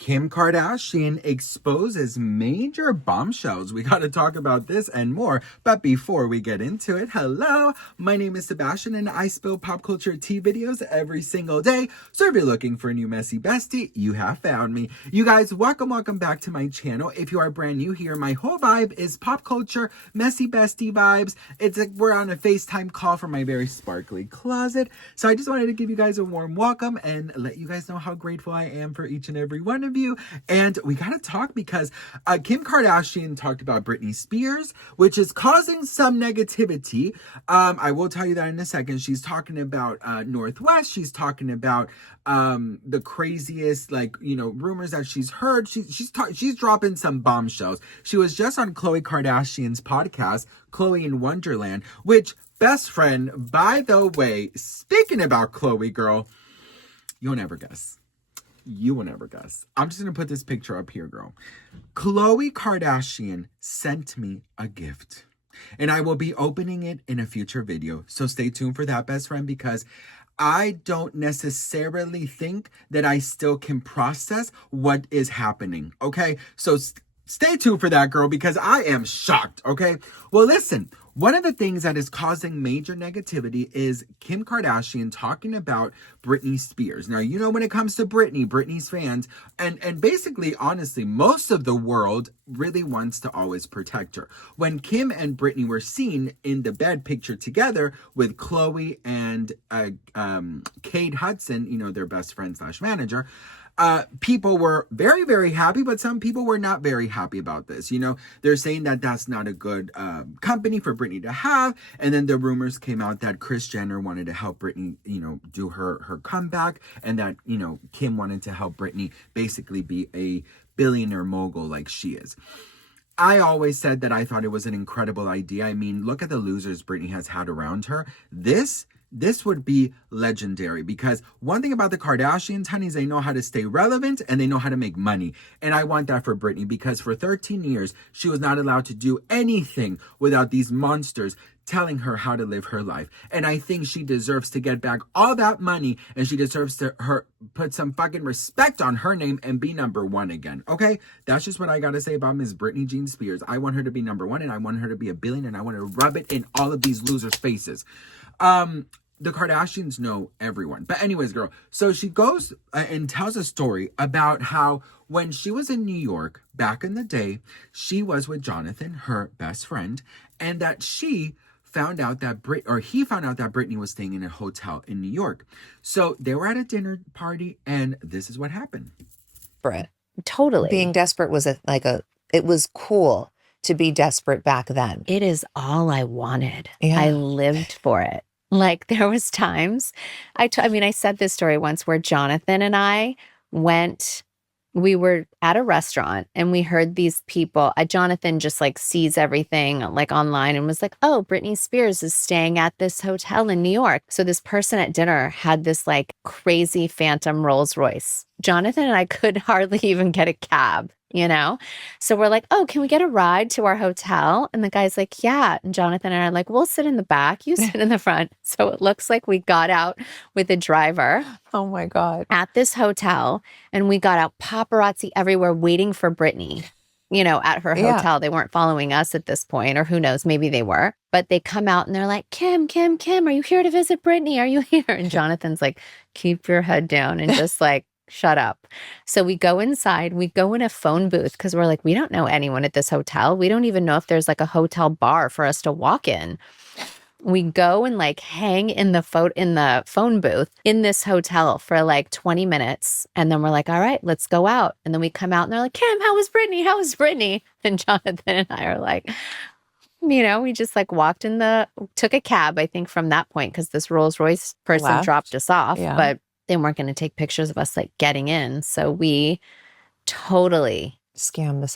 Kim Kardashian exposes major bombshells. We got to talk about this and more. But before we get into it, hello, my name is Sebastian and I spill pop culture tea videos every single day. So if you're looking for a new messy bestie, you have found me. You guys, welcome back to my channel. If you are brand new here, my whole vibe is pop culture, messy bestie vibes. It's like we're on a FaceTime call from my very sparkly closet. So I just wanted to give you guys a warm welcome and let you guys know how grateful I am for each and every one of you. And we gotta talk because Kim Kardashian talked about Britney Spears, which is causing some negativity. I will tell you that in a second. She's talking about Northwest. She's talking about the craziest, rumors that she's heard. She's dropping some bombshells. She was just on Khloe Kardashian's podcast, Khloe in Wonderland, which, best friend, by the way, speaking about Khloe, girl, you'll never guess. You will never guess. I'm just going to put this picture up here, girl. Khloe Kardashian sent me a gift. And I will be opening it in a future video. So stay tuned for that, best friend, because I don't necessarily think that I still can process what is happening. Okay? So stay tuned for that, girl, because I am shocked. Okay? Well, listen. One of the things that is causing major negativity is Kim Kardashian talking about Britney Spears. Now, you know, when it comes to Britney's fans, and basically, honestly, most of the world really wants to always protect her. When Kim and Britney were seen in the bed pictured together with Khloe and Kate Hudson, you know, their best friend / manager, people were very, very happy, but some people were not very happy about this. You know, they're saying that that's not a good company for Britney to have. And then the rumors came out that Kris Jenner wanted to help Britney, you know, do her comeback, and that, you know, Kim wanted to help Britney basically be a billionaire mogul like she is. I always said that I thought it was an incredible idea. I mean, look at the losers Britney has had around her. This would be legendary, because one thing about the Kardashians, honey, is they know how to stay relevant and they know how to make money. And I want that for Britney, because for 13 years, she was not allowed to do anything without these monsters telling her how to live her life. And I think she deserves to get back all that money, and she deserves to put some fucking respect on her name and be number one again. Okay? That's just what I gotta say about Miss Britney Jean Spears. I want her to be number one, and I want her to be a billionaire, and I want to rub it in all of these losers' faces. The Kardashians know everyone. But anyways, girl, so she goes and tells a story about how when she was in New York back in the day, she was with Jonathan, her best friend, and that he found out that Britney was staying in a hotel in New York. So they were at a dinner party, and this is what happened. Desperate. Totally. Being desperate was it was cool to be desperate back then. It is all I wanted. Yeah. I lived for it. Like, there was times, I said this story once where Jonathan and I we were at a restaurant and we heard these people, Jonathan just like sees everything like online and was like, oh, Britney Spears is staying at this hotel in New York. So this person at dinner had this like crazy phantom Rolls Royce. Jonathan and I could hardly even get a cab, you know? So we're like, oh, can we get a ride to our hotel? And the guy's like, yeah. And Jonathan and I are like, we'll sit in the back, you sit in the front. So it looks like we got out with a driver. Oh my God. At this hotel, and we got out paparazzi everywhere waiting for Britney, you know, at her hotel. They weren't following us at this point, or who knows, maybe they were. But they come out and they're like, Kim, are you here to visit Britney? Are you here? And Jonathan's like, keep your head down and just like, shut up. So we go inside, we go in a phone booth because we're like, we don't know anyone at this hotel. We don't even know if there's like a hotel bar for us to walk in. We go and like hang in the phone booth in this hotel for like 20 minutes. And then we're like, all right, let's go out. And then we come out and they're like, Kim, how was Britney? How was Britney? And Jonathan and I are like, you know, we just like took a cab, I think, from that point, because this Rolls Royce person dropped us off. Yeah. But they weren't going to take pictures of us like getting in. So we totally scammed the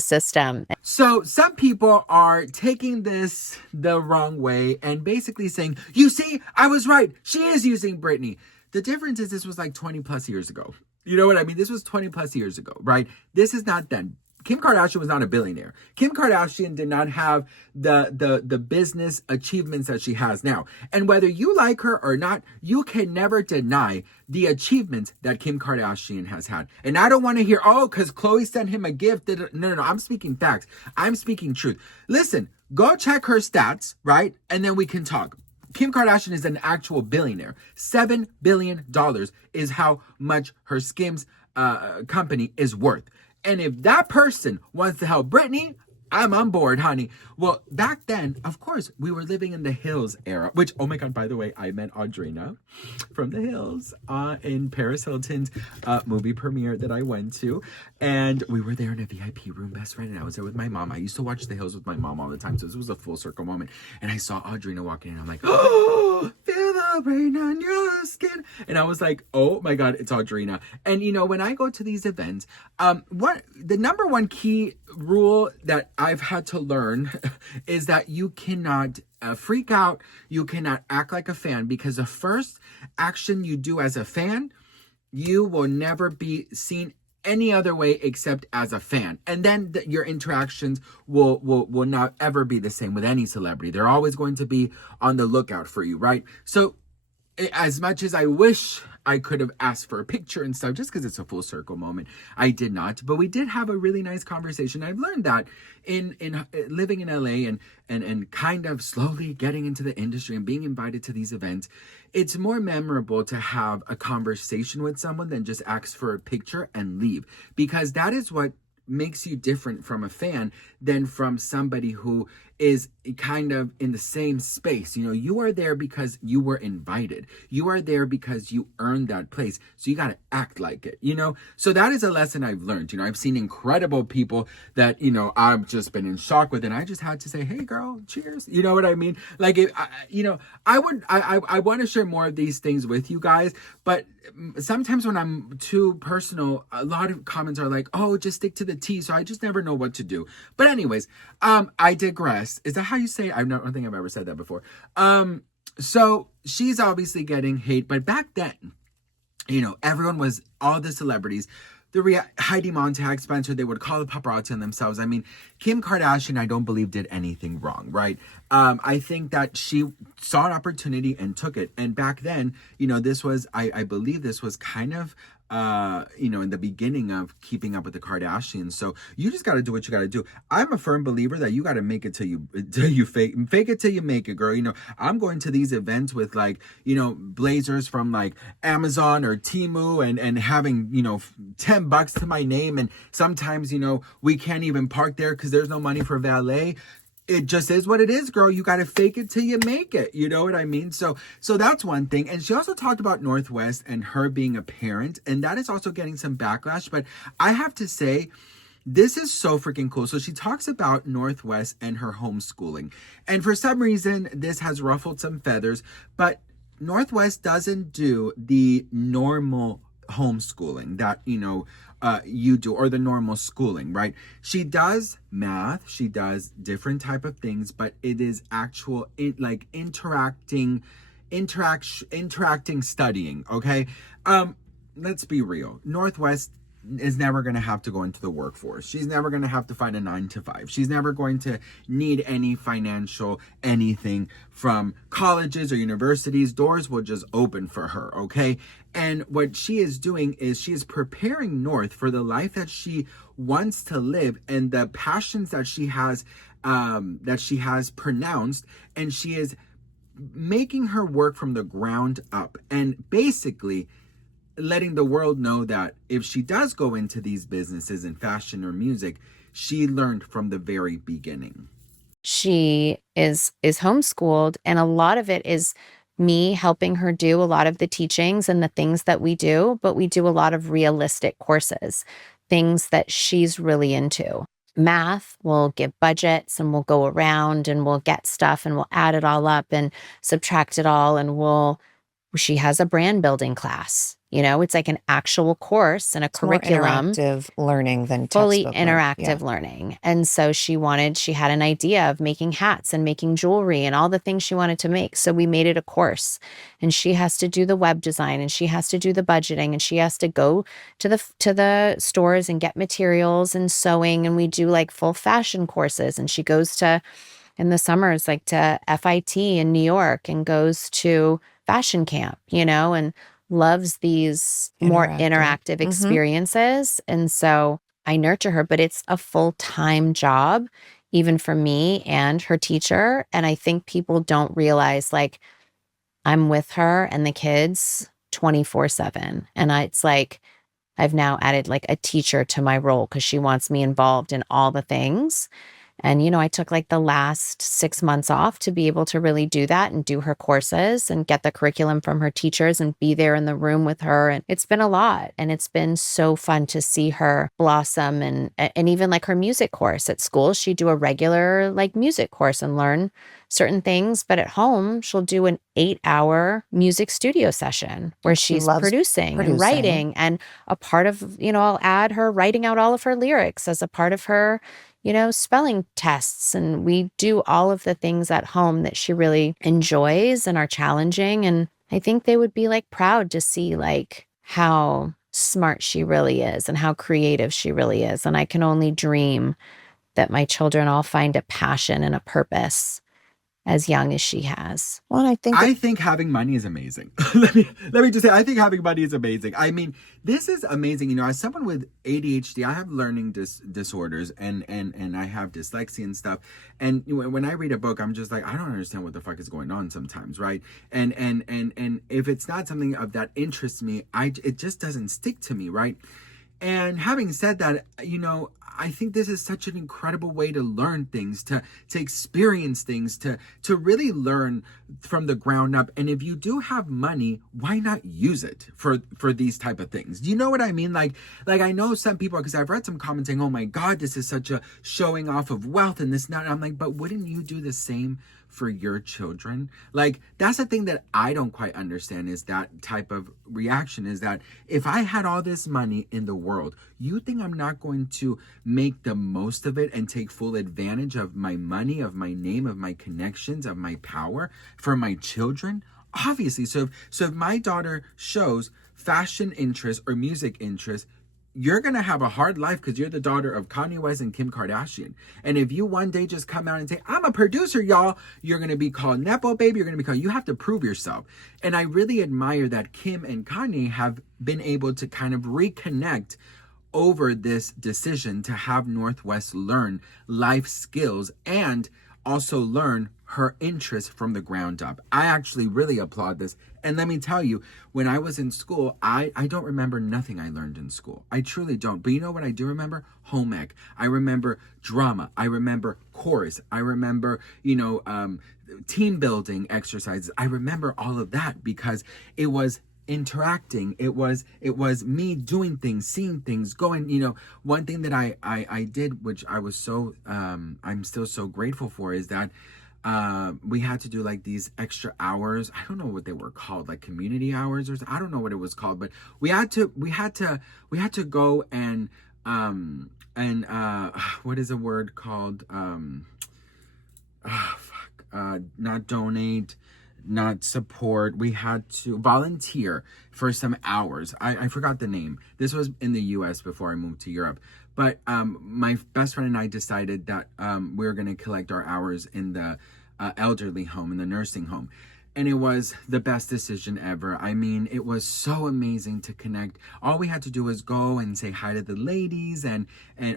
system. So some people are taking this the wrong way and basically saying, you see, I was right. She is using Britney. The difference is this was like 20 plus years ago. You know what I mean? This was 20 plus years ago, right? This is not then. Kim Kardashian was not a billionaire. Kim Kardashian did not have the business achievements that she has now. And whether you like her or not, you can never deny the achievements that Kim Kardashian has had. And I don't want to hear, oh, because Khloe sent him a gift. No. I'm speaking facts. I'm speaking truth. Listen, go check her stats, right? And then we can talk. Kim Kardashian is an actual billionaire. $7 billion is how much her Skims company is worth. And if that person wants to help Britney, I'm on board, honey. Well, back then, of course, we were living in the Hills era, which, oh my God, by the way, I met Audrina from the Hills in Paris Hilton's movie premiere that I went to. And we were there in a VIP room, best friend, and I was there with my mom. I used to watch the Hills with my mom all the time, so this was a full circle moment. And I saw Audrina walking in, I'm like, oh, feel the rain on your skin. And I was like, oh my God, it's Audrina. And you know, when I go to these events, what the number one key rule that I've had to learn is that you cannot freak out. You cannot act like a fan, because the first action you do as a fan, you will never be seen any other way except as a fan. And then your interactions will not ever be the same with any celebrity. They're always going to be on the lookout for you, right? So as much as I wish I could have asked for a picture and stuff, just because it's a full circle moment, I did not. But we did have a really nice conversation. I've learned that in living in LA and kind of slowly getting into the industry and being invited to these events, it's more memorable to have a conversation with someone than just ask for a picture and leave, because that is what makes you different from a fan than from somebody who is kind of in the same space. You know, you are there because you were invited. You are there because you earned that place. So you got to act like it, you know? So that is a lesson I've learned. You know, I've seen incredible people that, you know, I've just been in shock with, and I just had to say, hey girl, cheers. You know what I mean? Like, I want to share more of these things with you guys, but sometimes when I'm too personal, a lot of comments are like, oh, just stick to the tea. So I just never know what to do. But anyways, I digress. Is that how you say it? I don't think I've ever said that before. So she's obviously getting hate, but back then, you know, everyone was, all the celebrities, Heidi Montag, Spencer, they would call the paparazzi on themselves. I mean, Kim Kardashian, I don't believe did anything wrong, right? I think that she saw an opportunity and took it. And back then, you know, this was, I believe this was kind of, you know, in the beginning of keeping up with the Kardashians. So you just got to do what you got to do. I'm a firm believer that you got to make it till you fake it till you make it, girl. You know, I'm going to these events with, like, you know, blazers from like Amazon or Temu and having, you know, $10 to my name. And sometimes, you know, we can't even park there because there's no money for valet. It just is what it is, girl. You got to fake it till you make it. You know what I mean? So that's one thing. And she also talked about Northwest and her being a parent, and that is also getting some backlash. But I have to say, this is so freaking cool. So she talks about Northwest and her homeschooling. And for some reason, this has ruffled some feathers, but Northwest doesn't do the normal homeschooling that, you know, you do, or the normal schooling, right? She does math, she does different type of things, but it is actual, like interacting studying, okay? Let's be real. Northwest is never going to have to go into the workforce. She's never going to have to find a 9-to-5. She's never going to need any financial anything from colleges or universities. Doors will just open for her, okay? And what she is doing is she is preparing North for the life that she wants to live and the passions that she has pronounced, and she is making her work from the ground up, and basically letting the world know that if she does go into these businesses in fashion or music, she learned from the very beginning. She is homeschooled, and a lot of it is me helping her do a lot of the teachings and the things that we do, but we do a lot of realistic courses, things that she's really into. Math, we'll give budgets and we'll go around and we'll get stuff and we'll add it all up and subtract it all, and she has a brand building class. It's like an actual course and a It's more curriculum. interactive learning than Fully textbook interactive learning. And so she had an idea of making hats and making jewelry and all the things she wanted to make. So we made it a course, and she has to do the web design, and she has to do the budgeting, and she has to go to the stores and get materials and sewing. And we do like full fashion courses, and she goes to, in the summers, like to FIT in New York, and goes to fashion camp, and loves these more interactive experiences. And so I nurture her, but it's a full-time job, even for me and her teacher. And I think people don't realize, like, I'm with her and the kids 24/7. And it's like, I've now added like a teacher to my role because she wants me involved in all the things. And, I took like the last 6 months off to be able to really do that and do her courses and get the curriculum from her teachers and be there in the room with her. And it's been a lot. And it's been so fun to see her blossom. And even like her music course at school, she'd do a regular like music course and learn certain things. But at home, she'll do an 8-hour music studio session where she's producing and writing. And a part of, I'll add her writing out all of her lyrics as a part of her spelling tests. And we do all of the things at home that she really enjoys and are challenging. And I think they would be like proud to see like how smart she really is and how creative she really is. And I can only dream that my children all find a passion and a purpose as young as she has. Well, I think having money is amazing. let me just say, I think having money is amazing. I mean, this is amazing. As someone with ADHD, I have learning disorders and I have dyslexia and stuff. And when I read a book, I'm just like, I don't understand what the fuck is going on sometimes, right? And if it's not something of that interests me, it just doesn't stick to me, right? And having said that, I think this is such an incredible way to learn things, to experience things, to really learn from the ground up. And if you do have money, why not use it for these type of things? Do you know what I mean? Like I know some people, because I've read some comments saying, oh my God, this is such a showing off of wealth and this, not. And I'm like, but wouldn't you do the same for your children? Like, that's the thing that I don't quite understand, is that type of reaction, is that if I had all this money in the world, you think I'm not going to make the most of it and take full advantage of my money, of my name, of my connections, of my power for my children? Obviously. So if my daughter shows fashion interest or music interest, you're going to have a hard life because you're the daughter of Kanye West and Kim Kardashian. And if you one day just come out and say, I'm a producer, y'all, you're going to be called Nepo baby. You're going to be called, you have to prove yourself. And I really admire that Kim and Kanye have been able to kind of reconnect over this decision to have Northwest learn life skills and also learn her interest from the ground up. I actually really applaud this. And let me tell you, when I was in school, I don't remember nothing I learned in school. I truly don't. But you know what I do remember? Home ec. I remember drama. I remember chorus. I remember, team building exercises. I remember all of that because it was interacting. It was me doing things, seeing things, going, one thing that I did, which I was so, I'm still so grateful for, is that we had to do like these extra hours. I don't know what they were called, like community hours, or I don't know what it was called, but we had to go and what is a word called? Not donate, not support. We had to volunteer for some hours. I forgot the name. This was in the US before I moved to Europe. But my best friend and I decided that we were going to collect our hours in the elderly home, in the nursing home. And it was the best decision ever. I mean, it was so amazing to connect. All we had to do was go and say hi to the ladies and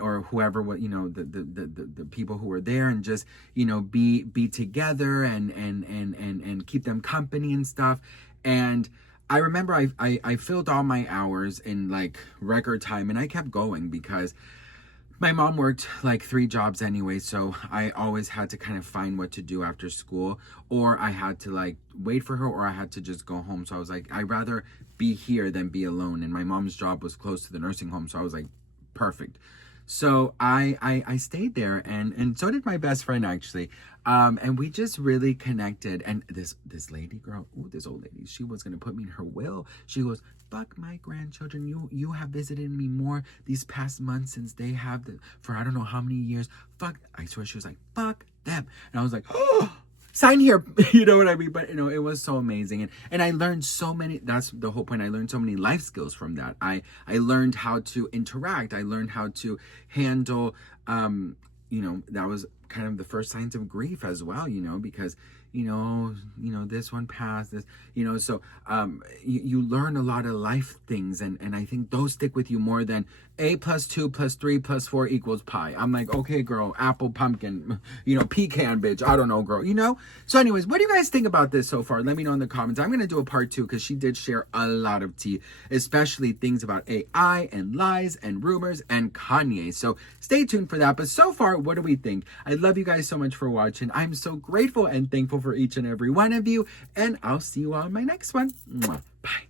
or whoever, what, the people who were there, and just, be together and keep them company and stuff. And I remember I filled all my hours in like record time, and I kept going because my mom worked like 3 jobs anyway, so I always had to kind of find what to do after school, or I had to like wait for her, or I had to just go home. So I was like, I'd rather be here than be alone. And my mom's job was close to the nursing home, so I was like, perfect. So I stayed there, and so did my best friend, actually. And we just really connected. And this lady girl, ooh, this old lady, she was gonna put me in her will. She goes, fuck my grandchildren. You have visited me more these past months since they have for I don't know how many years. Fuck, I swear she was like, fuck them. And I was like, oh, sign here. You know what I mean? But it was so amazing. And I learned so many, that's the whole point. I learned so many life skills from that. I learned how to interact. I learned how to handle, that was kind of the first signs of grief as well, because, this one passed, so you learn a lot of life things, and I think those stick with you more than a plus 2 plus 3 plus 4 equals pi. I'm like, okay, girl, apple, pumpkin, pecan, bitch, I don't know, girl, So anyways, what do you guys think about this so far? Let me know in the comments. I'm going to do a part 2 because she did share a lot of tea, especially things about AI and lies and rumors and Kanye. So stay tuned for that. But so far, what do we think? I love you guys so much for watching. I'm so grateful and thankful for each and every one of you. And I'll see you all in my next one. Mwah. Bye.